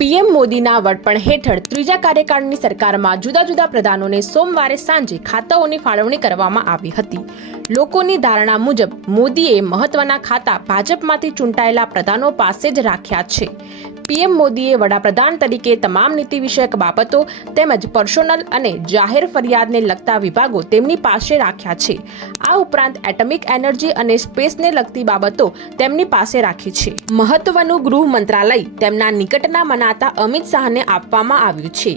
PM મોદીના વડપણ હેઠળ ત્રીજા કાર્યકાળની સરકારમાં જુદા જુદા પ્રધાનોને સોમવારે સાંજે ખાતાઓની ફાળવણી કરવામાં આવી હતી। લોકોની ધારણા મુજબ મોદીએ મહત્વના ખાતા ભાજપમાંથી ચૂંટાયેલા પ્રધાનો પાસે જ રાખ્યા છે। પીએમ મોદીએ વડાપ્રધાન તરીકે તમામ નીતિ વિષયક બાબતો તેમજ પર્સોનલ અને જાહેર ફરિયાદને લગતા વિભાગો તેમની પાસે રાખ્યા છે। આ ઉપરાંત એટમિક એનર્જી અને સ્પેસને લગતી બાબતો તેમની પાસે રાખી છે। મહત્વનું ગૃહ મંત્રાલય તેમના નિકટના મનાતા અમિત શાહને આપવામાં આવ્યું છે।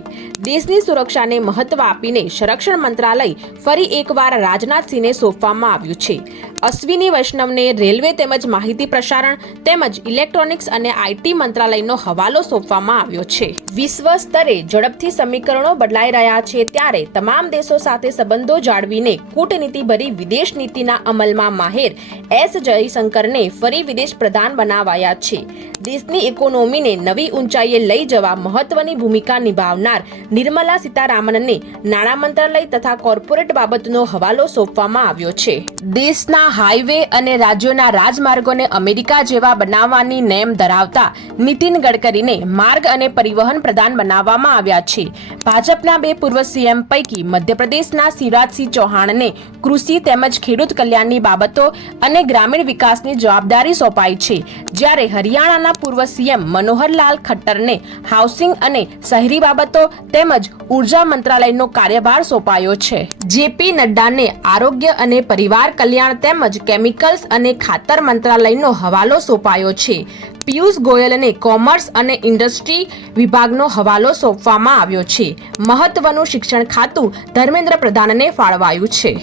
દેશની સુરક્ષાને મહત્વ આપીને સંરક્ષણ મંત્રાલય ફરી એકવાર રાજનાથસિંહને સોંપવામાં આવ્યું છે। અશ્વિની વૈષ્ણવને રેલવે તેમજ માહિતી પ્રસારણ તેમજ ઇલેક્ટ્રોનિક્સ અને આઈટી મંત્રાલયનો હવાલો સોંપવામાં આવ્યો છે। વિશ્વ સ્તરે ઝડપથી સમીકરણો બદલાઈ રહ્યા છે ત્યારે તમામ દેશો સાથે સંબંધો જાળવીને કૂટનીતિભરી વિદેશ નીતિના અમલમાં માહેર એસ જયશંકરને ફરી વિદેશ પ્રધાન બનાવાયા છે। દેશની ઇકોનોમીને નવી ઊંચાઈએ લઈ જવા મહત્વની ભૂમિકા નિભાવનાર નિર્મલા સીતારામનને નાણાં મંત્રાલય તથા કોર્પોરેટ બાબતનો હવાલો સોંપવામાં આવ્યો છે। દેશના હાઈવે અને રાજ્યોના રાજમાર્ગોને અમેરિકા જેવા બનાવવાની નેમ ધરાવતા નીતિન ગડકરીને માર્ગ અને પરિવહન પ્રધાન બનાવવામાં આવ્યા છે। ભાજપના બે પૂર્વ સીએમ પૈકી મધ્યપ્રદેશના શિવરાજસિંહ ચૌહાણને કૃષિ તેમજ ખેડૂત કલ્યાણની બાબતો અને ગ્રામીણ વિકાસની જવાબદારી સોંપાઈ છે, જ્યારે હરિયાણાના પૂર્વ સીએમ મનોહરલાલ ખટ્ટરને હાઉસિંગ અને શહેરી બાબતો તેમજ ઉર્જા મંત્રાલયનો કાર્યભાર સોંપાયો છે। જેપી નડ્ડાને આરોગ્ય અને પરિવાર કલ્યાણ તેમજ કેમિકલ્સ અને ખાતર મંત્રાલયનો હવાલો સોંપાયો છે। પિયુષ ગોયલને કોમર્સ અને ઇન્ડસ્ટ્રી વિભાગનો હવાલો સોંપવામાં આવ્યો છે। મહત્વનું શિક્ષણ ખાતું ધર્મેન્દ્ર પ્રધાનને ફાળવાયું છે।